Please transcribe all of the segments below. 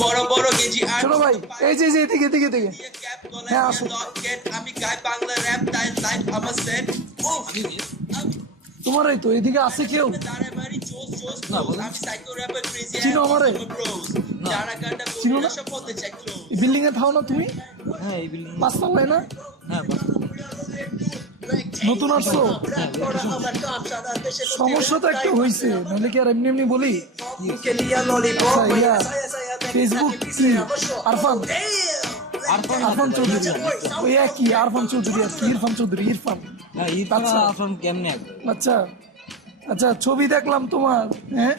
বড় বড় কেজি আর চলো ভাই এই যে যে এদিকে এদিকে এদিকে হ্যাঁ আসো আমি গাই বাংলা র‍্যাপ তাই লাইভ আমার সেট ও তোমারই তো এদিকে আছে কেউ না বলে আমি সাইকো র‍্যাপার ক্রেজি চিনো আমারে যারা না? সব পথে চেক ক্লোজ এই বিল্ডিং এ থাও না তুমি? হ্যাঁ এই বিল্ডিং পাঁচতলায় না হ্যাঁ নতুন আসছো? সমস্যা তো একটা হয়েছে নাহলে কি আর এমনি এমনি বলি? আচ্ছা, ফেসবুক কি? আরফান। আরফান আরফান চৌধুরী। ওই একই আরফান চৌধুরী আর কি ইরফান চৌধুরী ইরফান। হ্যাঁ আচ্ছা। আর আরফান কেমনে? আচ্ছা। আচ্ছা ছবি দেখলাম তোমার হ্যাঁ?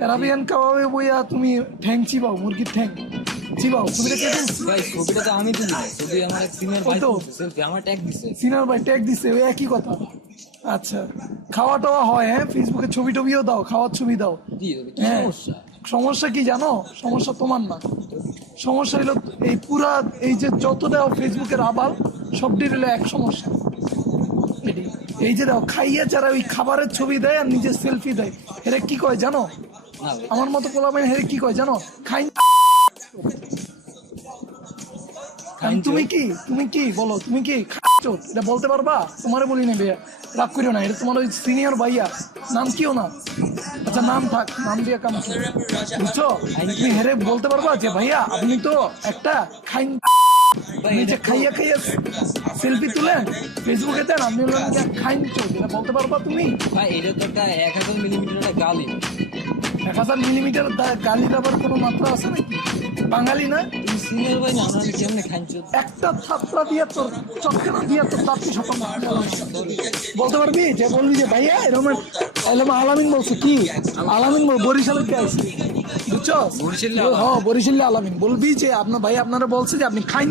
অ্যারাবিয়ান কাবাবে বইয়া তুমি ঠ্যাং চিবাও মুরগির ঠ্যাং চিবাও। তুলছে? ভাই ছবিটা তো আমি তুলি ছবি আমার এক সিনিয়র ভাই সেলফি আমার ট্যাগ দিছে। সিনার ভাই ট্যাগ দিছে ওই একই কথা। আচ্ছা খাওয়া টাওয়া হয় হ্যাঁ? ফেসবুকে ছবি টবিও দাও খাওয়ার ছবি দাও। হ্যাঁ। সমস্যা? কি জানো? সমস্যা তোমার না। সমস্যা হলো এই পুরা এই যে যত দাও ফেসবুকের আবার সবটি হলো এক সমস্যা। এই যে দাও খাইয়ে যারা ওই খাবারের ছবি দেয় আর নিজের সেলফি দেয় এরা কি কয় জানো? আমার মতো পোলামেন হেরে কি কয় জানো? খাই তুমি কি? তুমি কি? বলো তুমি কি খাচ্ছো এটা বলতে পারবা? তোমারে বলি নেবে রাগ করিও না এটা তোমার ওই সিনিয়র ভাইয়া। নাম কিও না? আচ্ছা নাম থাক নাম দিয়ে কাম বুঝছ? তুমি হেরে বলতে পারবা যে ভাইয়া আপনি তো একটা খাইন নিজে খাইয়া খাইয়া সেলফি তুলেন ফেসবুকে দেন আপনি খাইন এটা বলতে পারবা তুমি? ভাই এটা তো একটা এক হাজার মিলিমিটার গালি। এক হাজার মিলিমিটার গালি দেওয়ার কোনো মাত্রা আছে নাকি? বাঙালি না? সিনিয়র ভাই না আমরা কেমনে খাইছো? একটা থাপড়া দিয়ে তোর চক্করা দিয়ে তোর তাপি সকাল বলতে পারবি? যে বলবি যে ভাইয়া এরকম এরকম আলামিন বলছে কি? আলামিন বল বরিশালের কে আছে? বুঝছ? বরিশালে হ্যাঁ বরিশালে আলামিন। বলবি যে আপনার ভাই আপনারা বলছে যে আপনি খাইন